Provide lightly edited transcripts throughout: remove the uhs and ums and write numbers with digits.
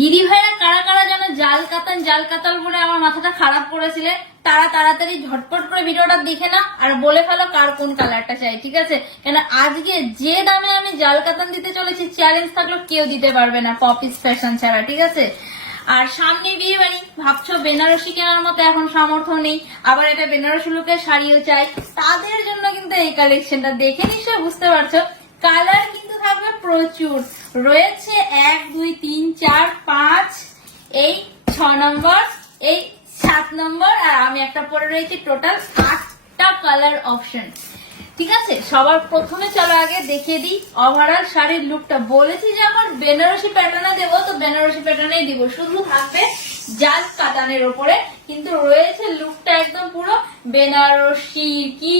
দিদি ভাইরা কারা কারা যেন জাল কাতাল বলে আমার মাথাটা খারাপ করেছিলে, তারা তাড়াতাড়ি ঝটপট করে ভিডিওটা দেখে না আর বলে ফেলো কার কোন কালারটা চাই, ঠিক আছে? কেন আজকে যে দামে আমি জাল কাতান দিতে চলেছি, চ্যালেঞ্জ থাকলো কেউ দিতে পারবে না পপিস ফ্যাশন ছাড়া, ঠিক আছে? আর সামনে বিয়ে বাড়ি, ভাবছো বেনারসি কেনার মতো এখন সামর্থ্য নেই, আবার এটা বেনারসি লুকের শাড়িও চাই, তাদের জন্য কিন্তু এই কালেকশনটা দেখে নিশ্চয় বুঝতে পারছো। কালার কিন্তু থাকবে প্রচুর, রয়েছে 1 2 3 4 5, এই 6 নম্বর, এই 7 নম্বর, আর আমি একটা পরে রয়েছে, টোটাল 8টা কালার অপশন, ঠিক আছে? সবার প্রথমে চলো আগে দেখিয়ে দিই ওভারঅল শাড়ির লুকটা। বলেছি যে আমার বেনারসি প্যাটার্নে দেবো, তো বেনারসি প্যাটার্নেই দিব, শুধু থাকবে জাল কাতানের ওপরে, কিন্তু রয়েছে লুকটা একদম পুরো বেনারসি। কি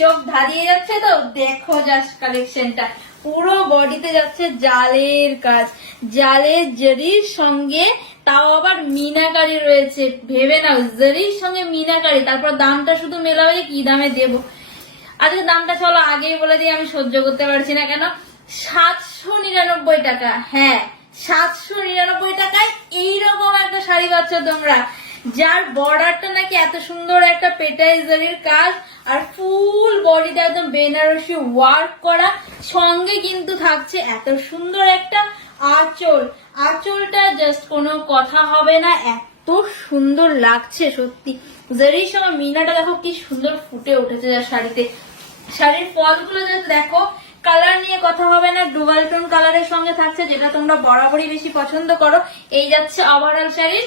চোখ ধাঁধিয়ে যাচ্ছে তো? দেখো জাস্ট কালেকশনটা, পুরো বডিতে যাচ্ছে জালের কাজ, জালের জরির সঙ্গে, তাও আবার মিনাকারি রয়েছে। ভেবে নাও জরির সঙ্গে মিনাকারি, তারপর দামটা শুধু মেলাবে কি দামে দেবো। আজকে দামটা চলো আগেই বলে দিই, আমি সহ্য করতে পারছি না। কেন? 799 টাকা। হ্যাঁ, 799 টাকায় এইরকম একটা শাড়ি পাচ্ছ তোমরা, যার বর্ডারটা নাকি এত সুন্দর একটা পেটাই জরির কাজ, আর ফুল বডিতে একদম বেনারসি ওয়ার্ক করা, সঙ্গে কিন্তু থাকছে এত সুন্দর একটা আঁচল। আঁচলটা জাস্ট কোনো কথা হবে না, এত সুন্দর লাগছে সত্যি। জরির সময় মিনাটা দেখো কি সুন্দর ফুটে উঠেছে যার শাড়িতে। শাড়ির ফলগুলো দেখো, কালার নিয়ে কথা হবে না, ডুয়াল টোন কালারের সঙ্গে থাকছে, যেটা তোমরা বরাবরই বেশি পছন্দ করো। এই যাচ্ছে ওভারঅল শাড়ির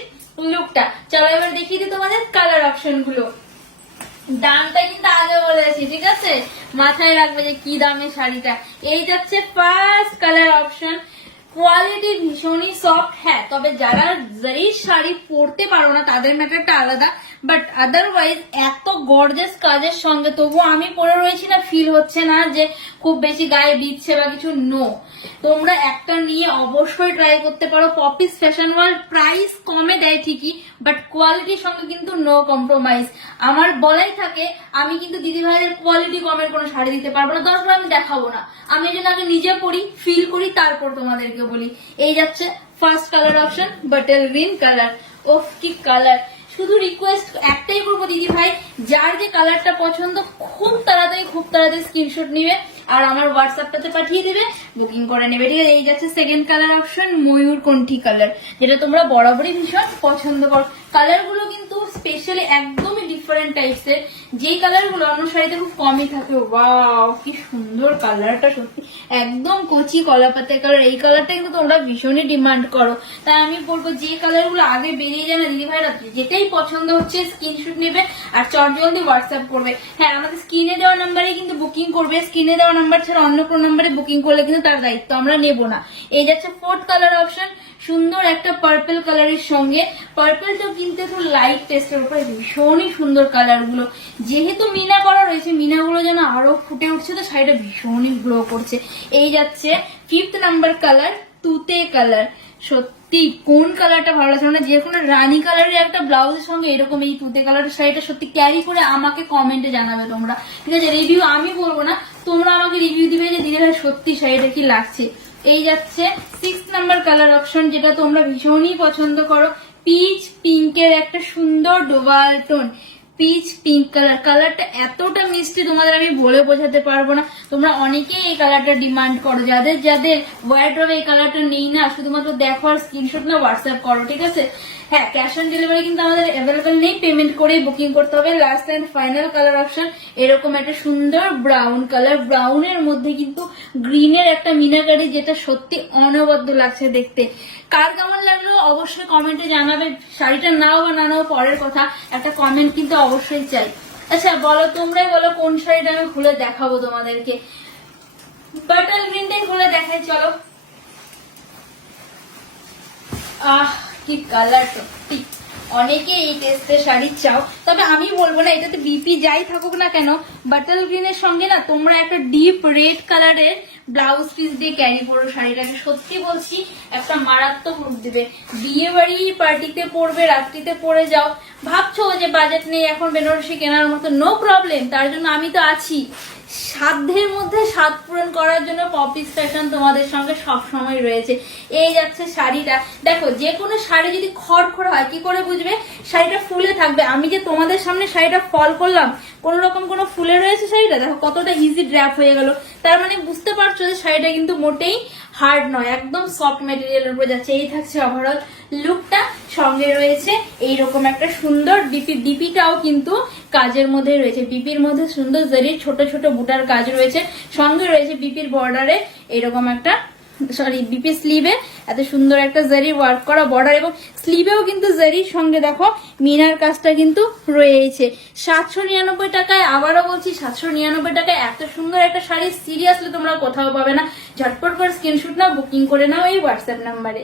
লুকটা। চলো এবার দেখিয়ে দিই তোমাদের কালার অপশন গুলো। দামটা কিন্তু আগে বলেছি, ঠিক আছে? মাথায় রাখবে যে কি দামে শাড়িটা। এই যাচ্ছে ফার্স্ট কালার অপশন, কোয়ালিটি ভীষণই সফট। হ্যাঁ, তবে যারা জারির শাড়ি পরতে পারো না তাদের ম্যাটারটা আলাদা, বাট আদারওয়াইজ এত গর্জাস কাজের সঙ্গে তবুও আমি পরে রয়েছি না, ফিল হচ্ছে না যে খুব বেশি গায়ে দিচ্ছে বা কিছু। নো, তোমরা একটা নিয়ে অবশ্যই ট্রাই করতে পারো। পপিস ফ্যাশন ওয়ার্ল্ড প্রাইস কমে দেয় ঠিকই, বাট কোয়ালিটির সঙ্গে কিন্তু নো কম্প্রোমাইজ। আমার বলাই থাকে আমি কিন্তু দিদি ভাইয়ের কোয়ালিটি কমের কোনো শাড়ি দিতে পারবো না, দরকার আমি দেখাবো না। আমি এই জন্য আগে নিজে পরি, ফিল করি, তারপর তোমাদেরকে বলি। এই যাচ্ছে first colour option, butter green colour. ওফ কি কালার! শুধু রিকোয়েস্ট একটাই করবো দিদি ভাই, যার যে কালারটা পছন্দ খুব তাড়াতাড়ি স্ক্রিনশট নিবে আর আমার হোয়াটসঅ্যাপটাতে পাঠিয়ে দিবে, বুকিং করে নেবে, ঠিক আছে? এই যাচ্ছে সেকেন্ড কালার অপশন, ময়ূর কণ্ঠী কালার, যেটা তোমরা বরাবরই ভীষণ পছন্দ করো। কালার গুলো কিন্তু স্পেশালি একদমই ডিফারেন্ট টাইপসের, যেই কালার গুলো অন্য শাড়িতে খুব কমই থাকে। ওয়াও কি সুন্দর কালারটা, সত্যি একদম কচি কলা পাতা কালার। এই কালারটা কিন্তু তোমরা ভীষণই ডিমান্ড করো, তাই আমি বলবো যে কালার গুলো আগে বেরিয়ে যায় না দিদি ভাইরা, যেটাই পছন্দ হচ্ছে স্ক্রিনশট নেবে আর চটজলদি হোয়াটসঅ্যাপ করবে। হ্যাঁ, আমাদের স্ক্রিনে দেওয়া নাম্বারে কিন্তু বুকিং করবে, স্ক্রিনে দেওয়া নাম্বার ছাড়া অন্য কোনো নাম্বারে বুকিং করলে কিন্তু তার দায়িত্ব আমরা নেব না। এই যাচ্ছে ফোর্থ কালার অপশন, সুন্দর একটা পার্পল কালারের সঙ্গে। পার্পলটা কিন্তু একটু লাইট টেস্টের উপরে, ভীষণই সুন্দর কালার গুলো। যেহেতু মিনা করা রয়েছে, মিনাগুলো যেন আরো ফুটে উঠছে, তো শাড়িটা ভীষণই গ্লো করছে। এই যাচ্ছে ফিফথ নাম্বার কালার, তুতে কালার। সত্যি কোন কালারটা ভালো লাগছে, মানে যে কোনো রানী কালারের একটা ব্লাউজের সঙ্গে এরকম এই তুতে কালারের শাড়িটা সত্যি ক্যারি করে আমাকে কমেন্টে জানাবে তোমরা, ঠিক আছে? রিভিউ আমি বলবো না, তোমরা আমাকে রিভিউ দিবে যে দিদি ভাই সত্যি শাড়িটা কি লাগছে। এই যাচ্ছে সিক্স নাম্বার কালার অপশন, যেটা তোমরা ভীষণই পছন্দ করো, পিচ পিঙ্কের একটা সুন্দর Doval tone. Pitch pink colour, কালারটা এতটা মিষ্টি তোমাদের আমি বলে বোঝাতে পারবো না। তোমরা অনেকেই এই কালারটা ডিমান্ড করো, যাদের যাদের ওয়ার্ডরোবে এই কালারটা নেই না, শুধুমাত্র দেখো আর স্ক্রিনশট না হোয়াটসঅ্যাপ করো, ঠিক আছে? হ্যাঁ, ক্যাশ অন ডেলিভারি কিন্তু আমাদের অ্যাভেলেবেল নেই, পেমেন্ট করেই বুকিং করতে হবে। Last and final colour option, এরকম একটা সুন্দর ব্রাউন কালার, ব্রাউনের মধ্যে কিন্তু গ্রিনের একটা মিনাকারি, যেটা সত্যি অনবদ্য লাগছে দেখতে। কার কেমন লাগলো অবশ্যই কমেন্টে জানাবে। শাড়িটা নাও বা না নাও পরের কথা, একটা কমেন্ট কিন্তু অবশ্যই চাই। আচ্ছা বলো, তোমরাই বলো কোন শাড়িটা আমি খুলে দেখাবো তোমাদেরকে। বাটার গ্রিনটাই খুলে দেখাই চলো। কি কালার, সত্যি অনেকে এই টেস্টের শাড়ি চাও, তবে আমি বলবো না, এটাতে বিপি যাই থাকুক না কেন, বাটার গ্রিনের সঙ্গে না তোমরা একটা ডিপ রেড কালারের ব্লাউজ পিস দিয়ে ক্যারি করো শাড়িটাকে, সত্যি বলছি একটা মারাত্মক লুক দিবে। বিয়ে বাড়ি পার্টিতে পরবে, রাত্রিতে পরে যাও, ভাবছো যে বাজেট নেই এখন বেনারসি কেনার মতো, নো প্রবলেম, তার জন্য আমি তো আছি। সাধ্যের মধ্যে স্বাদ পূরণ করার জন্য পপিস ফ্যাশন তোমাদের সঙ্গে সব সময় রয়েছে। এই যাচ্ছে শাড়িটা, দেখো যে কোনো শাড়ি যদি খড়খড় হয় কি করে বুঝবে শাড়িটা ফুলে থাকবে। আমি যে তোমাদের সামনে শাড়িটা ফল করলাম, কোন রকম কোনো ফুলে রয়েছে শাড়িটা, দেখো কতটা ইজি ড্র্যাপ হয়ে গেল। তার মানে বুঝতে পারছো যে শাড়িটা কিন্তু মোটেই হার্ড নয়, একদম সফট মেটেরিয়ালের উপর যাচ্ছে। এই থাকছে ওভারঅল লুকটা, সঙ্গে রয়েছে এইরকম একটা সুন্দর বিপি, বিপিটাও কিন্তু কাজের মধ্যে রয়েছে, বিপির মধ্যে সুন্দর জারির ছোট ছোট বুটার কাজ রয়েছে, সঙ্গে রয়েছে বিপির বর্ডারে এরকম একটা বিপি স্লিভে এত সুন্দর একটা জারি ওয়ার্ক করা বর্ডার, এবং স্লিভেও কিন্তু জারির সঙ্গে দেখো মিনার কাজটা কিন্তু রয়েছে। 799 টাকায়, আবারও বলছি 799 টাকায় এত সুন্দর একটা শাড়ি সিরিয়াসলি তোমরা কোথাও পাবে না। ঝটপট করে স্ক্রিনশট নাও, বুকিং করে নাও এই হোয়াটসঅ্যাপ নাম্বারে।